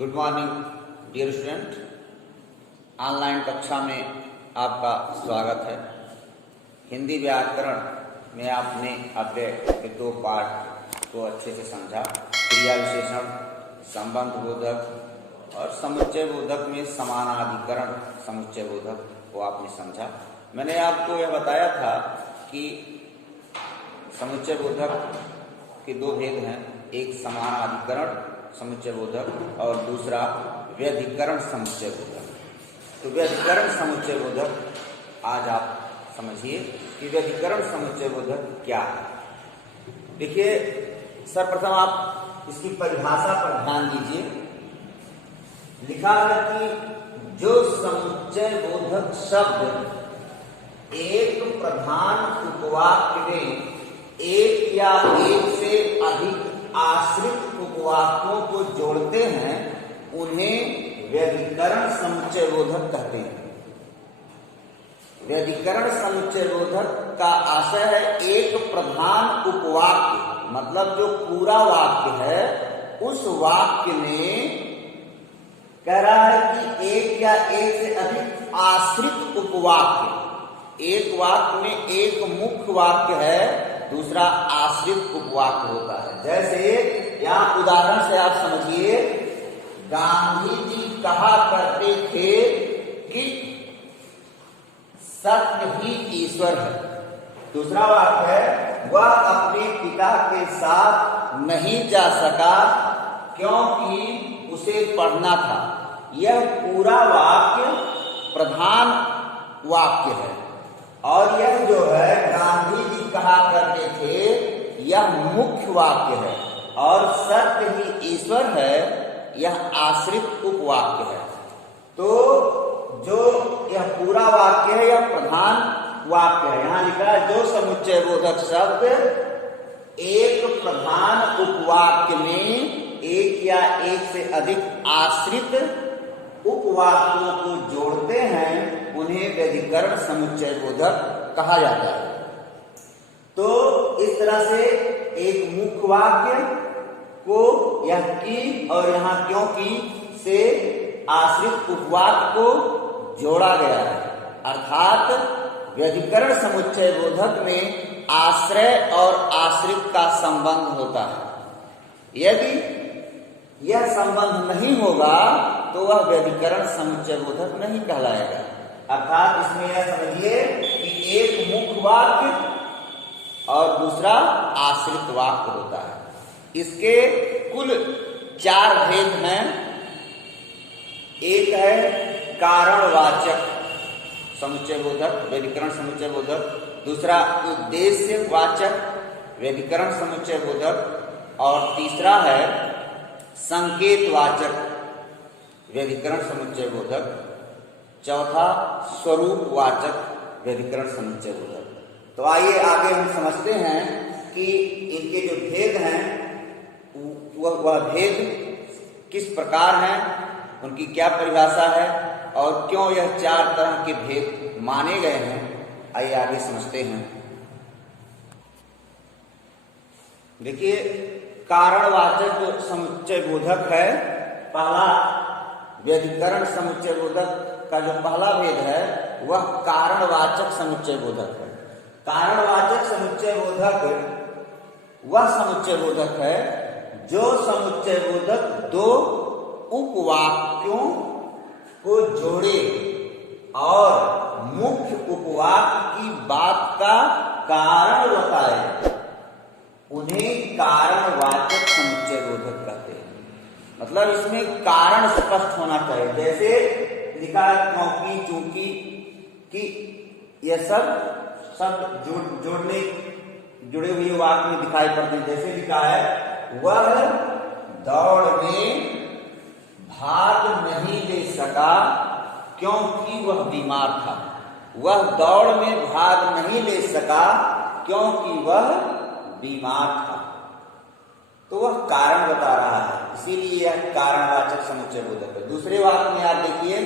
Good morning dear student. Online कक्षा में आपका स्वागत है। हिंदी व्याकरण में आपने अपने दो पाठ को अच्छे से समझा। क्रिया विशेषण, संबंध बोधक और समुच्चय बोधक में समानाधिकरण समुच्चय बोधक को आपने समझा। मैंने आपको यह बताया था कि समुच्चय बोधक के दो भेद हैं, एक समानाधिकरण समुच्चय बोधक और दूसरा व्यधिकरण समुच्चय बोधक। तो व्यधिकरण समुच्चय बोधक आज आप समझिए कि व्यधिकरण समुच्चय बोधक क्या है। देखिए, सर्वप्रथम आप इसकी परिभाषा पर ध्यान दीजिए। लिखा है कि जो समुच्चय बोधक शब्द एक प्रधान उपवाक्य में एक या एक से अधिक आश्रित उपवाक्यों को जोड़ते हैं उन्हें व्यधिकरण समुच्चय बोधक कहते हैं। व्यधिकरण समुच्चय बोधक का आशय है एक प्रधान उपवाक्य, मतलब जो पूरा वाक्य है उस वाक्य में कह रहा है कि एक या एक से अधिक आश्रित उपवाक्य। एक वाक्य में एक मुख्य वाक्य है, दूसरा आश्रित उपवाक्य होता है। जैसे यहाँ उदाहरण से आप समझिए, गांधी जी कहा करते थे कि सत्य ही ईश्वर है। दूसरा वाक्य है, वह अपने पिता के साथ नहीं जा सका क्योंकि उसे पढ़ना था। यह पूरा वाक्य प्रधान वाक्य है और यह जो है गांधी जी कहा करते थे यह मुख्य वाक्य है और सत्य ही ईश्वर है यह आश्रित उपवाक्य है। तो जो यह पूरा वाक्य है यह प्रधान वाक्य है। यहाँ लिखा है जो समुच्चय बोधक शब्द एक प्रधान उपवाक्य में एक या एक से अधिक आश्रित उपवाक्यों को जोड़ते हैं उन्हें व्यधिकरण समुच्चय बोधक कहा जाता है। तो इस तरह से एक मुख्य वाक्य को यह की और यहाँ क्योंकि से आश्रित उपवाक्य को जोड़ा गया है, अर्थात व्यधिकरण समुच्चय बोधक में आश्रय और आश्रित का संबंध होता है। यदि यह संबंध नहीं होगा तो वह व्यधिकरण समुच्चय बोधक नहीं कहलाएगा। अर्थात इसमें यह समझिए कि एक मुख्य वाक्य और दूसरा आश्रित वाक्य होता है। इसके कुल 4 भेद हैं। एक है कारणवाचक समुच्चय बोधक व्यधिकरण समुच्चय बोधक, दूसरा उद्देश्य वाचक व्यधिकरण समुच्चय बोधक और तीसरा है संकेतवाचक व्यधिकरण समुच्चय बोधक, चौथा स्वरूपवाचक व्यधिकरण समुच्चय बोधक। तो आइए आगे हम समझते हैं कि इनके जो भेद हैं वह भेद किस प्रकार हैं, उनकी क्या परिभाषा है और क्यों यह 4 तरह के भेद माने गए हैं। आइए आगे समझते हैं। देखिए, कारणवाचक समुच्चय बोधक है पहला। व्यधिकरण समुच्चय बोधक का जो पहला भेद है वह कारणवाचक समुच्चय बोधक है। कारणवाचक समुच्चय बोधक वह समुच्चय बोधक है जो समुच्चय बोधक 2 उपवाक्यों को जोड़े और मुख्य उपवाक्य की बात का कारण बताए, उन्हें कारणवाचक समुच्चय बोधक कहते हैं। मतलब इसमें कारण स्पष्ट होना चाहिए। जैसे लिखा है क्योंकि, चूंकि, कि यह सब जुड़े हुए वाक्य में दिखाई पड़ते हैं। जैसे लिखा है वह दौड़ में भाग नहीं ले सका क्योंकि वह बीमार था। वह दौड़ में भाग नहीं ले सका क्योंकि वह बीमार था। तो वह कारण बता रहा है, इसीलिए यह कारणवाचक समुच्चय बोधक है। दूसरे वाक्य में आप देखिए,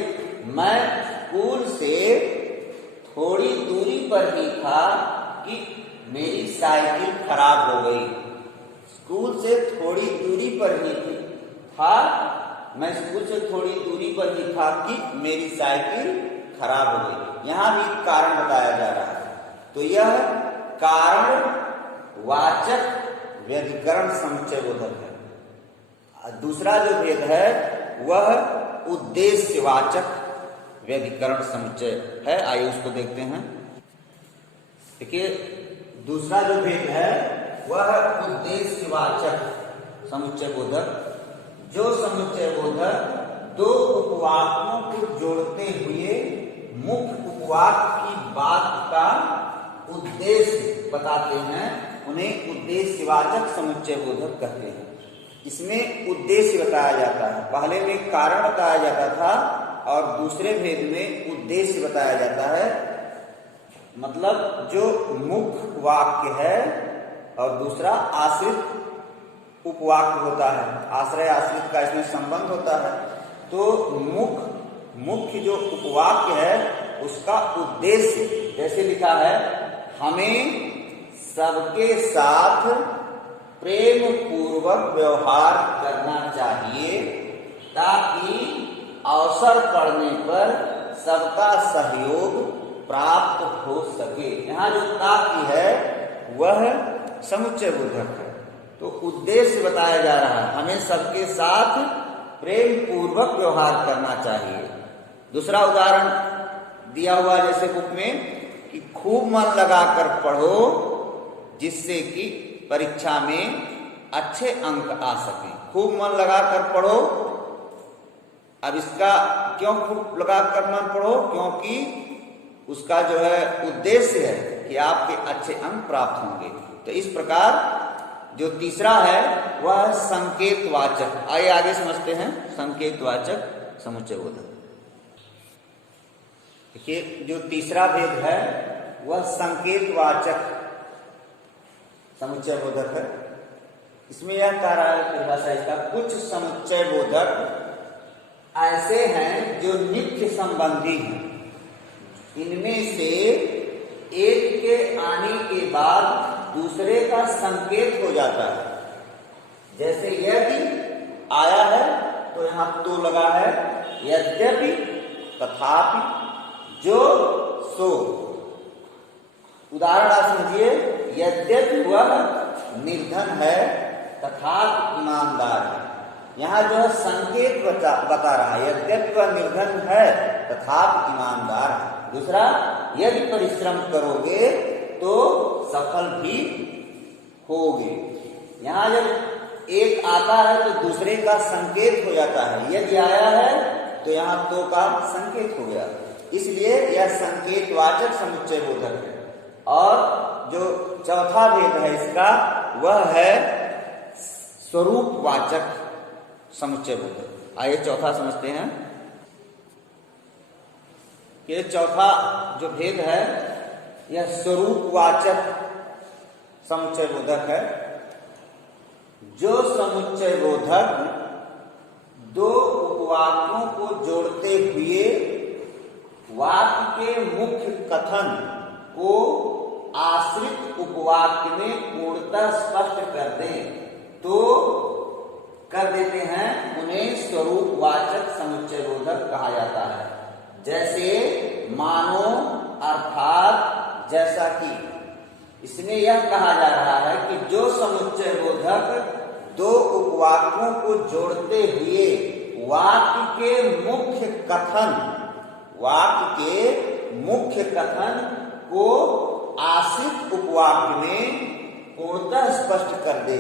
मैं स्कूल से थोड़ी दूरी पर ही था कि मेरी साइकिल खराब हो गई। स्कूल से थोड़ी दूरी पर ही था मैं स्कूल से थोड़ी दूरी पर ही था कि मेरी साइकिल खराब हो गई। यहां भी कारण बताया जा रहा है। तो यह कारण वाचक व्यधिकरण समुच्चय बोधक है। दूसरा जो भेद है वह उद्देश्यवाचक व्यधिकरण समुच्चय है। आइए उसको देखते हैं। देखिए, दूसरा जो भेद है वह उद्देश्यवाचक समुच्चय बोधक। जो समुच्चय बोधक दो उपवाक्यों को जोड़ते हुए मुख्य उपवाक्य की बात का उद्देश्य बताते हैं, उन्हें उद्देश्यवाचक समुच्चय बोधक कहते हैं। इसमें उद्देश्य बताया जाता है। पहले में कारण बताया जाता था और दूसरे भेद में उद्देश्य बताया जाता है। मतलब जो मुख्य वाक्य है और दूसरा आश्रित उपवाक्य होता है। आश्रय आश्रित का इसमें संबंध होता है। तो मुख्य जो उपवाक्य है उसका उद्देश्य, जैसे लिखा है, हमें सबके साथ प्रेम पूर्वक व्यवहार करना चाहिए ताकि अवसर पड़ने पर सबका सहयोग प्राप्त हो सके। यहाँ जो ताकि है वह समुच्चय बोधक है। तो उद्देश्य बताया जा रहा है, हमें सबके साथ प्रेम पूर्वक व्यवहार करना चाहिए। दूसरा उदाहरण दिया हुआ जैसे बुक में कि खूब मन लगाकर पढ़ो जिससे कि परीक्षा में अच्छे अंक आ सके। खूब मन लगाकर पढ़ो। अब इसका क्यों खूब लगाकर मन पढ़ो? क्योंकि उसका जो है उद्देश्य है कि आपके अच्छे अंक प्राप्त होंगे। तो इस प्रकार जो तीसरा है वह संकेतवाचक। आइए आगे समझते हैं संकेतवाचक समुच्चय बोधक। देखिए, जो तीसरा भेद है वह संकेतवाचक समुच्चय बोधक है। इसमें यह कह रहा है परिभाषा इसका, कुछ समुच्चय बोधक ऐसे हैं जो नित्य संबंधी हैं। इनमें से एक के आने के बाद दूसरे का संकेत हो जाता है। जैसे यदि आया है तो यहां तो लगा है, यद्यपि, तथापि, जो, सो। उदाहरण आप समझिए, यद्यपि वह निर्धन है तथापि ईमानदार है। यहाँ जो है संकेत बता रहा है, यद्यपि वह निर्धन है तथापि ईमानदार है। दूसरा, यदि परिश्रम करोगे तो सफल भी होगे। यहाँ जब एक आता है तो दूसरे का संकेत हो जाता है। यदि आया है तो यहाँ तो का संकेत हो गया। इसलिए यह संकेतवाचक समुच्चय बोधक है। और जो चौथा भेद है इसका वह है स्वरूपवाचक समुच्चय बोधक। आइए चौथा समझते हैं। ये चौथा जो भेद है यह स्वरूपवाचक समुच्चय बोधक है। जो समुच्चय बोधक दो उपवाक्यों को जोड़ते हुए वाक्य के मुख्य कथन को आश्रित उपवाक्य में पूर्णतः स्पष्ट कर दें तो कर देते हैं, उन्हें स्वरूपवाचक समुच्चय बोधक कहा जाता है। जैसे मानो, अर्थात, जैसा कि। इसमें यह कहा जा रहा है कि जो समुच्चय बोधक दो उपवाक्यों को जोड़ते हुए वाक्य के मुख्य कथन को आश्रित उपवाक्य में पूर्णतः स्पष्ट कर दे,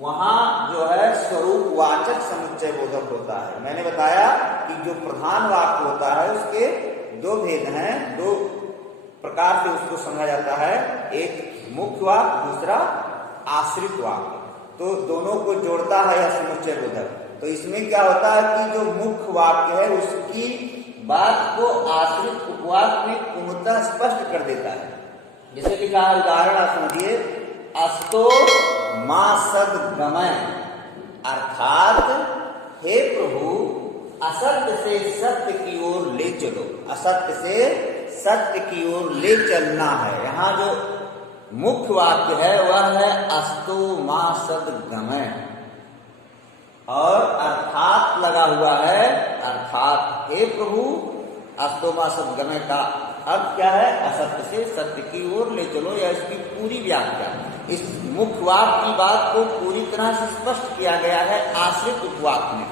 वहां जो है स्वरूपवाचक समुच्चय बोधक होता है। मैंने बताया कि जो प्रधान वाक्य होता है उसके दो भेद हैं, दो प्रकार से उसको समझा जाता है, एक मुख्य वाक्य, दूसरा आश्रित वाक्य। तो दोनों को जोड़ता है यह समुच्चय बोधक। तो इसमें क्या होता है कि जो मुख्य वाक्य है उसकी बात को आश्रित उपवाक्य में पूर्णतः स्पष्ट कर देता है। जैसे लिखा है, उदाहरण आप समझिए, अस्तो मां सद्गमय, अर्थात हे प्रभु असत्य से सत्य की ओर ले चलो। असत्य से सत्य की ओर ले चलना है। यहाँ जो मुख्य वाक्य है वह है अस्तो मां सद्गमय। और अर्थात लगा हुआ है, अर्थात हे प्रभु अस्तोमा सदगमय का अर्थ क्या है? असत्य से सत्य की ओर ले चलो, या इसकी पूरी व्याख्या इस मुख्य वाक्य की बात को पूरी तरह से स्पष्ट किया गया है आश्रित उपवाक में,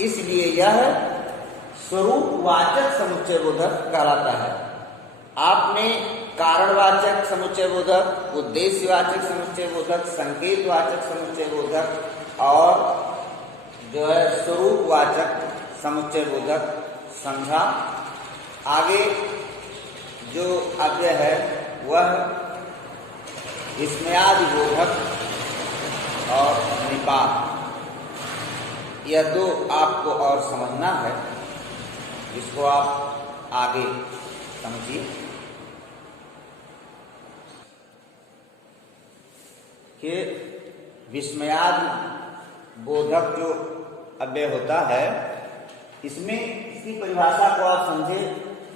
इसलिए यह स्वरूपवाचक समुच्चय बोधक कहलाता है। आपने कारणवाचक समुच्चय बोधक, उद्देश्यवाचक समुच्चय बोधक, संकेतवाचक समुच्चय बोधक और जो है स्वरूपवाचक समुच्चय बोधक समझा। आगे जो अव्यय है वह विस्मयादि बोधक और निपात, यह दो आपको और समझना है, जिसको आप आगे समझिए कि विस्मयादि बोधक जो अव्यय होता है, इसमें इसकी परिभाषा को आप समझे।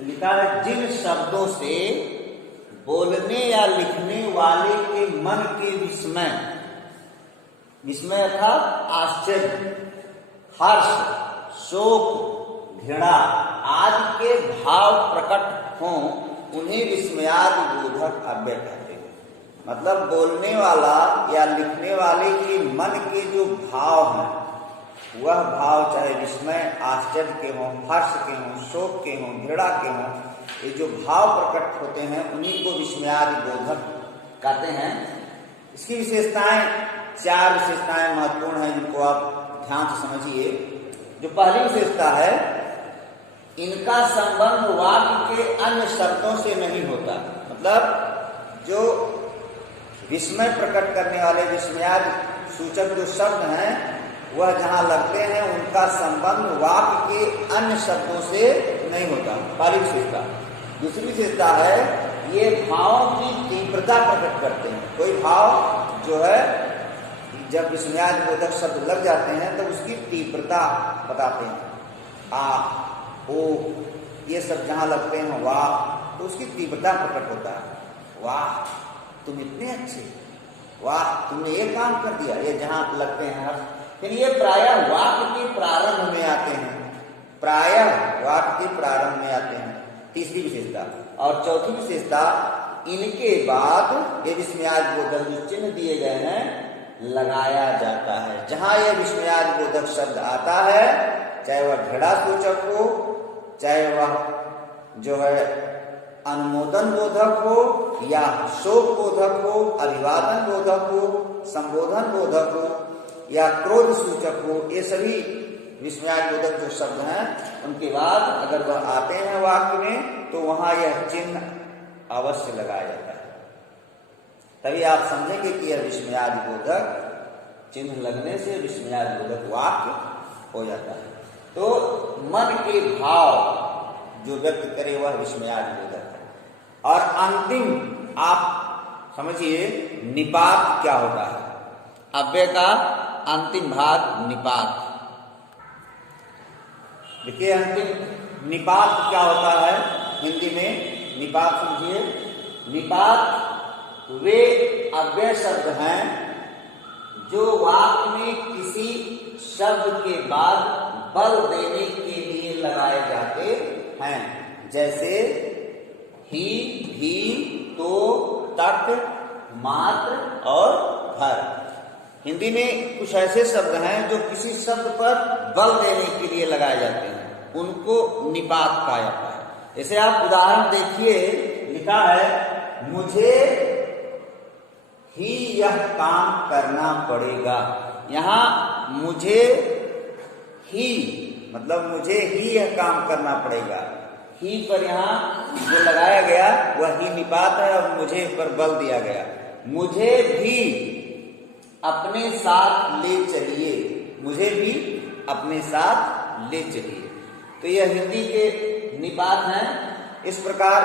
लिखा है जिन शब्दों से बोलने या लिखने वाले के मन के विस्मय, विस्मय अर्थात आश्चर्य, हर्ष, शोक, घृणा आदि के भाव प्रकट हों, उन्हें विस्मयादि बोधक अव्यय कहते हैं। मतलब बोलने वाला या लिखने वाले के मन के जो भाव हैं, वह भाव चाहे विस्मय, आश्चर्य के हों, हर्ष के हों, शोक के हों, घृणा के हों, ये जो भाव प्रकट होते हैं उन्हीं को विस्मयादि बोधक कहते हैं। इसकी विशेषताएं, चार विशेषताएं महत्वपूर्ण हैं, जिनको आप ध्यान से समझिए। जो पहली विशेषता है, इनका संबंध वाक्य के अन्य शब्दों से नहीं होता। मतलब जो विस्मय प्रकट करने वाले विस्मयादि सूचक जो शब्द हैं, वह जहां लगते हैं उनका संबंध वाक्य के अन्य शब्दों से नहीं होता, पहली विशेषता। दूसरी विशेषता है, ये भावों की तीव्रता प्रकट करते हैं। कोई भाव जो है जब विस्मयादि बोधक शब्द लग जाते हैं तो उसकी तीव्रता बताते हैं। आ, ओ, ये सब जहां लगते हैं, वाह, तो उसकी तीव्रता प्रकट होता है। वाह तुम इतने अच्छे, वाह तुमने ये काम कर दिया, ये जहां लगते हैं हर। फिर ये प्रायः वाक्य के प्रारंभ में आते हैं, प्रायः वाक्य के प्रारंभ में आते हैं, तीसरी विशेषता। और चौथी विशेषता, इनके बाद ये विस्मयादि बोधक जो चिन्ह दिए गए हैं लगाया जाता है। जहां यह विस्मयादि बोधक शब्द आता है, चाहे वह घृणा सूचक हो, चाहे वह जो है अनुमोदन बोधक हो, या शोक बोधक हो, अभिवादन बोधक हो, संबोधन बोधक हो, या क्रोध सूचक हो, ये सभी विस्मयादि बोधक जो शब्द हैं, उनके बाद अगर वह आते हैं वाक्य में, तो वहां यह चिन्ह अवश्य लगाया जाता है। तभी आप समझेंगे कि यह विस्मयादि बोधक, चिन्ह लगने से विस्मयादि बोधक वाक्य हो जाता है। तो मन के भाव जो व्यक्त करे वह विस्मयादि बोधक है। और अंतिम आप समझिए निपात क्या होता है। अव्यय का अंतिम भाग निपात। देखिए अंतिम निपात क्या होता है हिंदी में, निपात समझिए। निपात वे अव्यय शब्द हैं जो वाक्य में किसी शब्द के बाद बल देने के लिए लगाए जाते हैं, जैसे ही, भी, तो, तक, मात्र और घर। हिंदी में कुछ ऐसे शब्द हैं जो किसी शब्द पर बल देने के लिए लगाए जाते हैं, उनको निपात कहा जाता है। जैसे आप उदाहरण देखिए, लिखा है मुझे ही यह काम करना पड़ेगा। यहाँ मुझे ही मतलब मुझे ही यह काम करना पड़ेगा। ही पर यहाँ जो लगाया गया वह ही निपात है और मुझे पर बल दिया गया। मुझे भी अपने साथ ले चलिए, मुझे भी अपने साथ ले चलिए। तो यह हिंदी के निपात हैं। इस प्रकार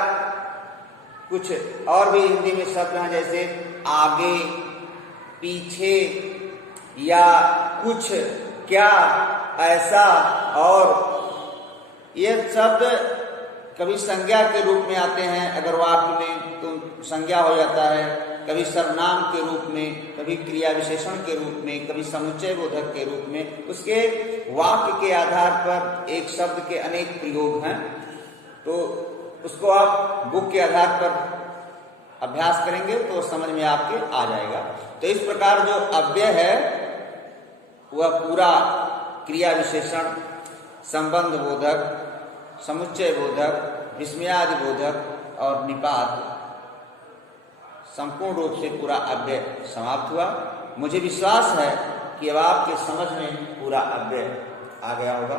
कुछ और भी हिंदी में शब्द हैं, जैसे आगे, पीछे, या कुछ, क्या, ऐसा। और ये शब्द कभी संज्ञा के रूप में आते हैं, अगर वाक्य में तो संज्ञा हो जाता है, कभी सर्वनाम के रूप में, कभी कभी क्रिया विशेषण के रूप में, कभी समुच्चय बोधक के रूप में। उसके वाक्य के आधार पर एक शब्द के अनेक प्रयोग हैं, तो उसको आप बुक के आधार पर अभ्यास करेंगे तो समझ में आपके आ जाएगा। तो इस प्रकार जो अव्यय है वह पूरा क्रिया विशेषण, संबंध बोधक, समुच्चय बोधक, विस्मयादि बोधक और निपात संपूर्ण रूप से पूरा अव्यय समाप्त हुआ। मुझे विश्वास है कि अब आपके समझ में पूरा अव्यय आ गया होगा।